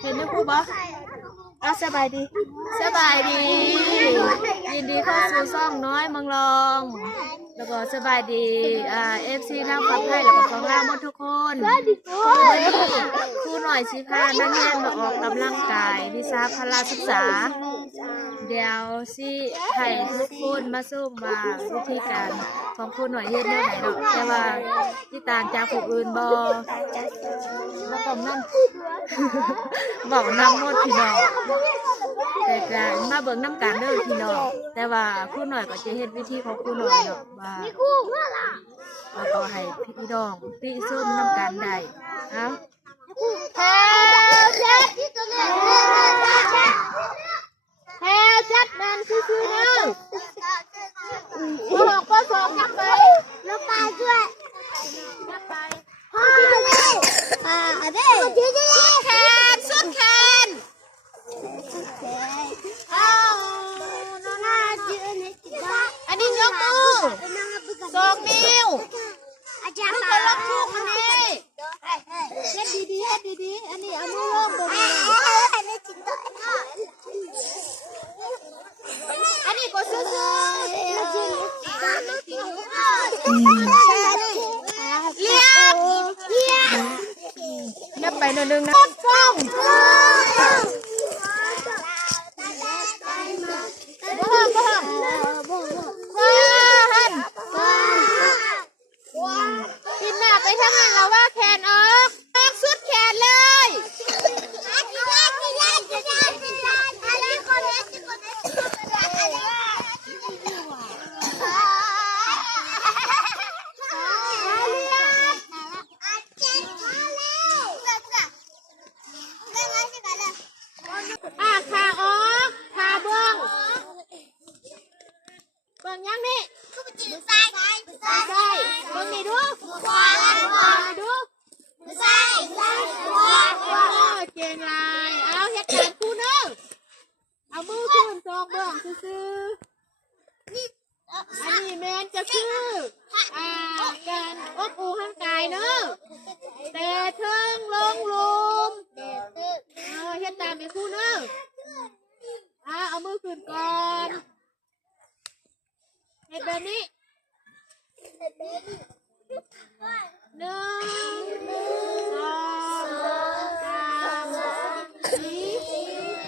เห็นไหมครูบอสบายดีสบายดียินดีเข้าสู่ซ่องน้อยเมืองรองแล้วก็สบายดีFC น้ำฟักไทยแล้วก็ของเราหมดทุกคนวันนี้ครูหน่อยสิพานักเรียนมาออกกำลังกายวิชาพละศึกษาเดี๋ยวสิให้ทุกคนมาส้มว่าวิธีการของครูหน่อยเฮ็ดแนวไหนเนาะแต่ว่าที่ต่างจากผู้อื่นบ่ต้องนั่งบอกน้ำหมดพี่น้องแต่จะมาเบิ่งน้ำกันเด้อพี่น้องแต่ว่าครูหน่อยก็จะเฮ็ดวิธีของครูหน่อยเนาะว่าแล้วก็ให้พี่น้องพี่ส้มน้ำกันได้เอ้าแฮวจัดแมนซื่อๆเด้อพ่อสองจับไปแล้วปลาด้วยจับไปพ่อเด้สุดแขนอันนี้ยกมือ2 นิ้วลูกก็ล็อกทุกมันนี่เฮ็ดดีๆเฮ็ดดีๆอันนี้เอามือลงบ่อันนี้ก็ซื่อๆเรียบไปหน่อยนึงนะฟ้องกินหน้าไปทั้งนั้นแล้วว่าแขนออกสุดแขนเลยขาออกขาเบื้องยังนี่ใส่เบื้องนี่ดูเก่งลายเอาเฮ็ดการคู่เด้อเอามือขึ้น2 เบื้องซื่ออันนี้แมนจะคือการอบอุ่นร่างกายเนอะแต่เทิงลงลุมเฮ็ดตามเป็นคู่เนอะเอามือขึ้นก่อนเฮ็ดแบบนี้1 2 3 4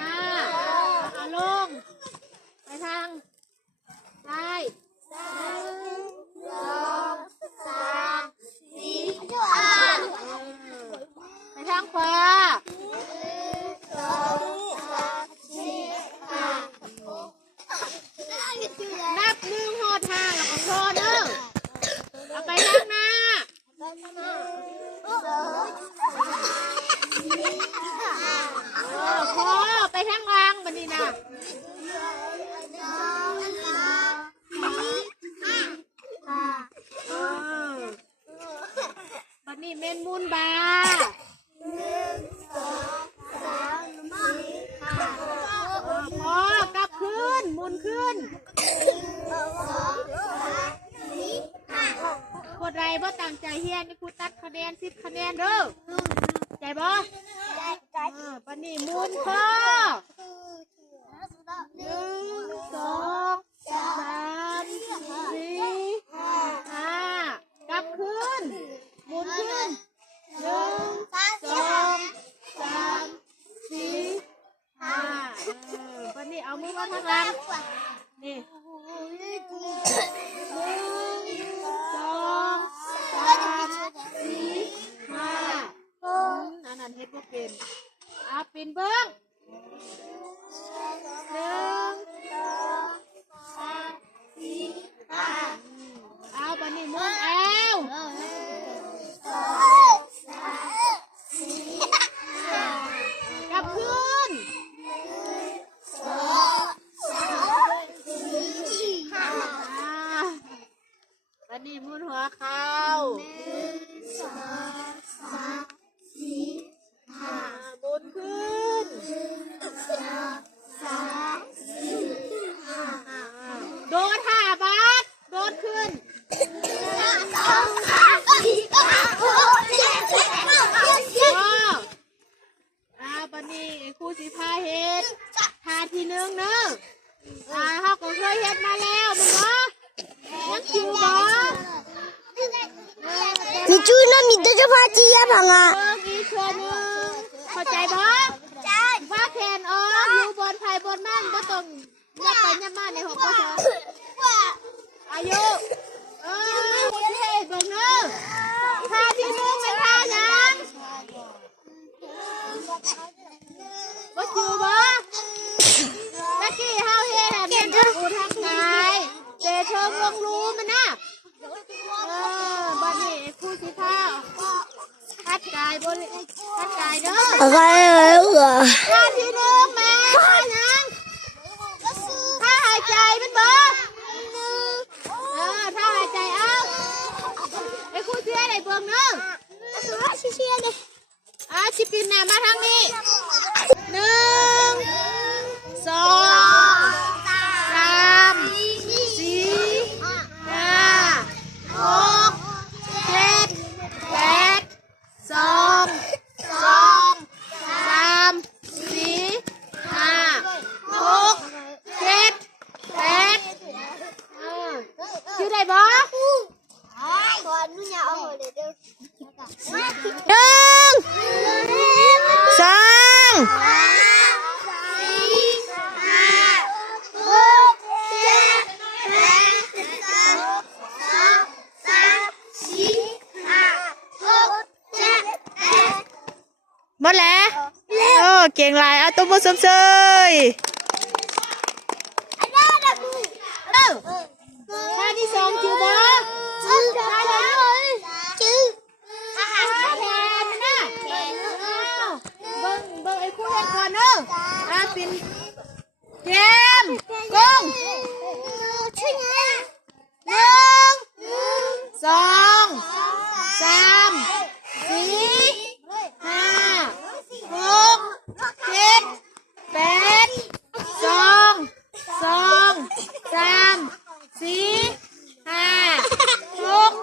5เอาลงไปทางซ้าย1 2 3 4 5ไปทางขวานับ1 หอด 5แล้วก็โชว์เด้อเอาไปทางหน้าพอไปทางล่างบัดนี้นะบัดนี้เมนมูนบาพอกลับขึ้นมุนขึ้นกดไรบ่ตั้งใจเฮียนี่ครูตัดคะแนน10 คะแนนเด้อใจบ่ปันนี้มุนข้อ1 2 3 4 5กลับขึ้นมุนขึ้น1 2 3 4 5ปันนี้เอามือมาทางหลังนี่อันนั้นเฮ็ดบ่เป็นเป็นเบิ้ง1 2 3 4 5บัดนี้มุนแอวกลับขึ้นบัดนี้มุนหัวเข่ามุนขึ้น าทีนึงเนอะเขาก็เคยเฮ็ดมาแล้วมันบ่ยังคิวบ่มีจูน่ามีแต่จะพาจียพังอ่ะอีกเทื่อนึงเข้าใจบ่ว่าแขนออกอยู่บนไผ่บนมันบ่ต้องยับไปยับมาในห้องก็เถอะอายุคนเท่เบิ่งเนอะท่าที่นึงเป็นท่าหยังบ่อยู่บ่ตะกี้เฮาเฮ็ดให้มันอูทางกายเตะเชิงลงรูมันน่ะบัดนี้ครูสิพาคัดกายบนคัดกายเด้ออะไรเหรอท่าที่นึงแม่ท่าหยังท่าหายใจมันบ่ท่าหายใจเอาไอ้ครูเสียได้เบิ่งเด้อเสียเลยชิปินหน้ามาทางนี้1 2 3 4 5 6 7 8 2 2 3 4 5 6 7 8อยู่ได้บ่หมดแล้วเก่งหลายเอาตัวมือเสยท่าที่สองจือบ่ท่าแล้วจือแขนนะเบิ่งไอ้คู่เฮ็ดก่อนเด้อเป็นเกมกุ้ง1 2 3 4 5 6 7 8 2 2 3 4 5 6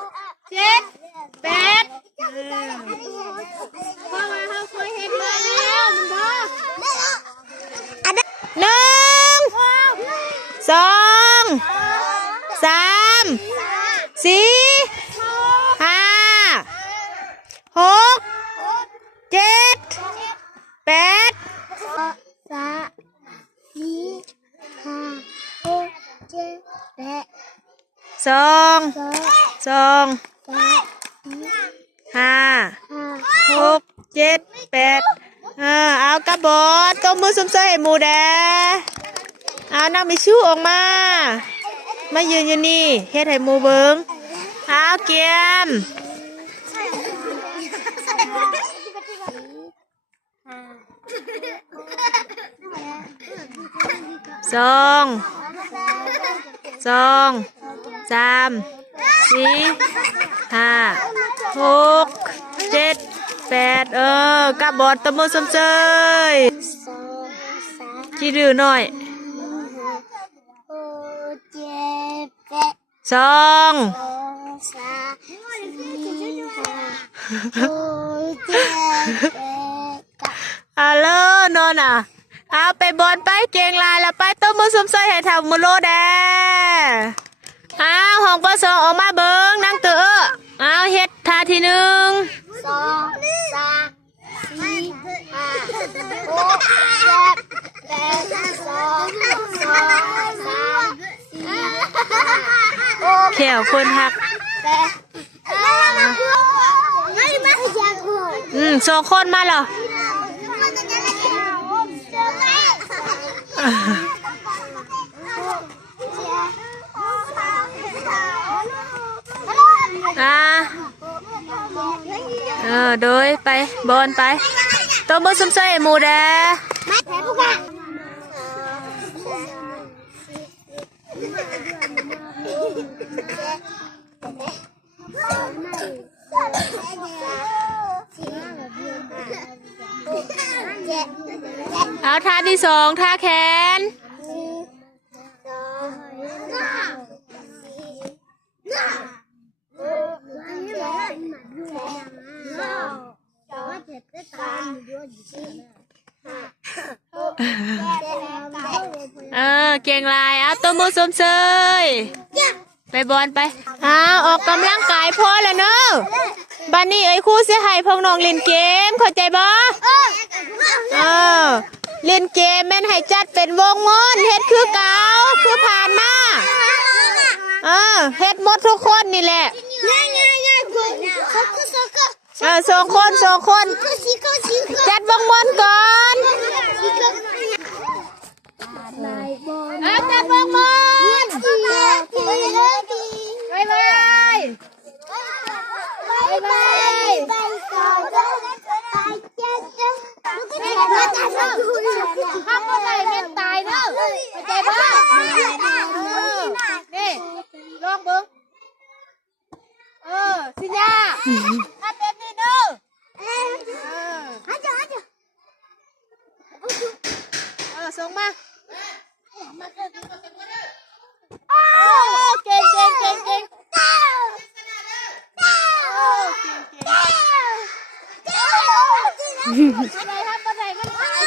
7 8เพราะว่าเขาเคยเห็นมาแล้วมันบ่1 2 3 4 5 6 7 8 2 2 5 6 7 8เอากระบอกตัวมือซุ่มเสยให้หมูแดเอานั่งมีชู้ออกมายืนอยู่นี่เฮ็ดให้หมูเบิ้งเอาเกียม2 3 4 5 6 7 8กระบอกตัวมือซุ่มเสยจีดื้อหน่อย2ฮัลโหลนอนอ่ะเอาไปบอลไปเก่งลายแล้วไปต้มมือซุ่มซอยให้ทำมือโลแดเอาห้องประสงออกมาเบิ้งนั่งเต๋อเอาเฮ็ดท่าที่1 2 3 4 5 6 7 8 2 3 4 5 แขวคนหัก2 คนมาเหรอโดยไปบอลไปตัวมือซุ่มใส่หมูแดเอาท่าที่2ท่าแขน เก่งลายเอาตัวมือสมเสยไปบอลไปออกกำลังกายพอแล้วเนอะบันนี้ครูเสียหายพวกน้องเล่นเกมเข้าใจบ่เล่นเกมแม่นให้จัดเป็นวงม้วนเฮ็ดคือเก่าคือผ่านมาเฮ็ดหมดทุกคนนี่แหละสองคนจัดวงม้วนก่อนจัดวงม้วนบายห้ามอะไรเม่นตายเนอะเข้าใจป่ะนี่ลองเบิ้งสิญญาถ้าเป็นนี่เด้อส่งมาเก่งอะไรครับอะไรมันตาย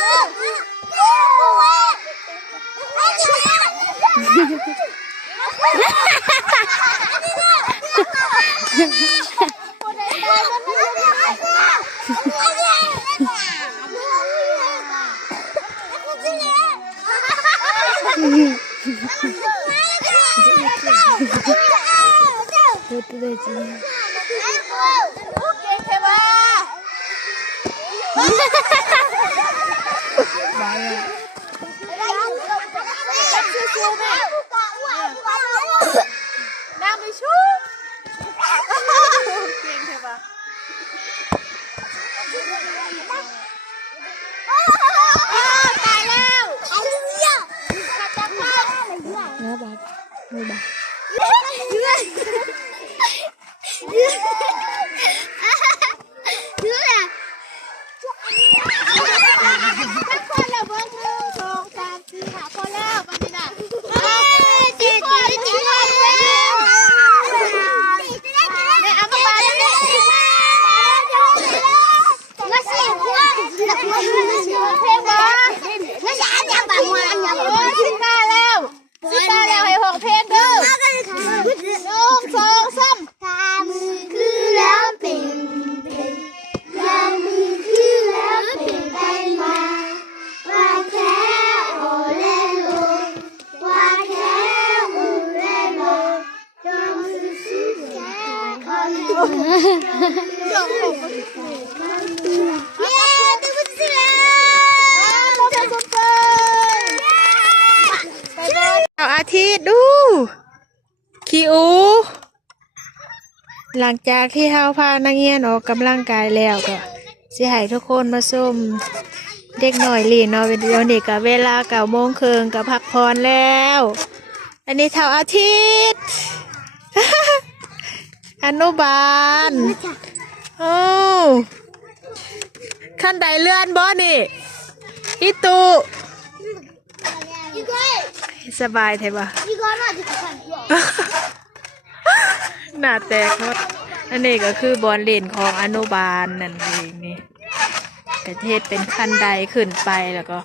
นางไปชูเก่งใช่ปะตายแล้วขัดจังหวะคนละเบิ้ง1 2 3 4 5คนแล้วปะนี่น่ะให้หกเพลงเด้อ1 2 3อาทิตย์ดูคิวหลังจากที่เฮาพานักเรียนออกกำลังกายแล้วก็สิให้ทุกคนมาส้มเด็กหน่อยเล่นเนาะเดี๋ยวนี้ก็เวลา9:30ก็พักผ่อนแล้วอันนี้เท่าอาทิตย์ อนุบาลโอ้ขั้นใดเลื่อนบ่นี่อีตูสบายใช่ปะหน้าแตกหมดอันนี้ก็คือบอลเล่นของอนุบาลนั่นเองนี่ประเทศเป็นขั้นใดขึ้นไปแล้วก็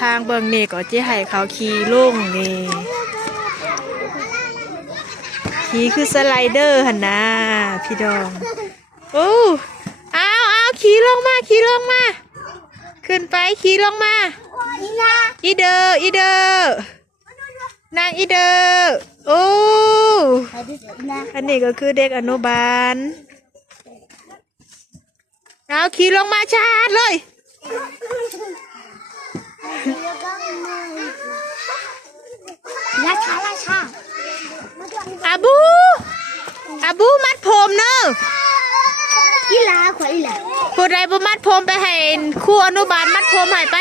ทางเบื้องนี่ก็จะให้เขาขี่ลุ่งนี่ขี่คือสไลเดอร์หันนะพี่ดองโอ้เอาขี่ลงมาขึ้นไปขี่ลงมาอีเดอนางอีเดอโอ้อันนี้ก็คือเด็กอนุบาลเอาขี่ลงมาชาดเลยราชาอาบูมัดผมเนอะอีหลาผู้ใดบ่มัดผมไปให้ครูอนุบาลมัดผมให้ไป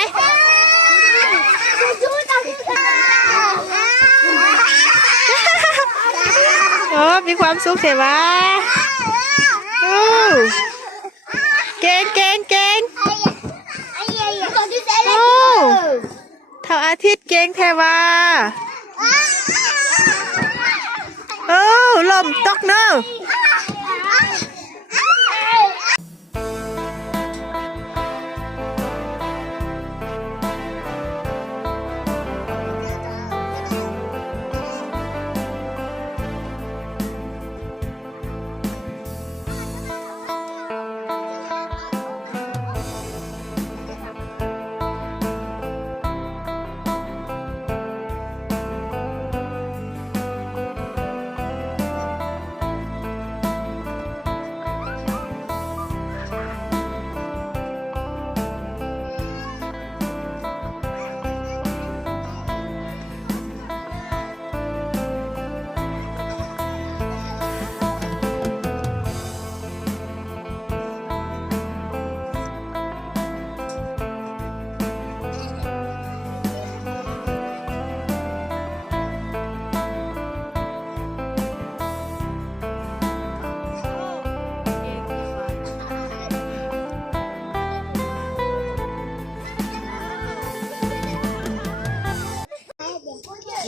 โอ้มีความสุขเสียวะเก่งโอ้เท่าอาทิตย์เก่งแท้ว่าลมตกเนอะ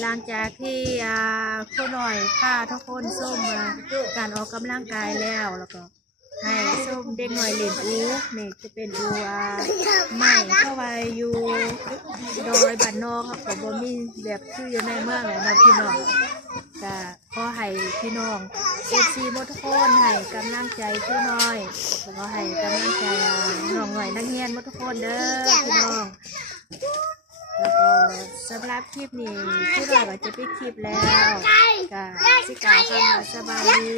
หลังจากที่ครูหน่อยพาทุกคนส้มการออกกำลังกายแล้วก็ให้ส้มเด็กหน่อยเล่นอูนี่จะเป็นอูใหม่เข้าไปอยู่โดยบ้านนอกครับผมบ่มีแบบคืออยู่ในเมืองเลยนะพี่น้องก็ขอให้พี่น้องหมดทุกคนให้กำลังใจพี่น้อยแล้วก็ให้กำลังใจน้องหน่อยนักเรียนหมดทุกคนเด้อพี่น้องแล้วก็สำหรับคลิปนี้พี่น้อยก็จะปิดคลิปแล้วก็สิกล่าวคำว่าสบายดี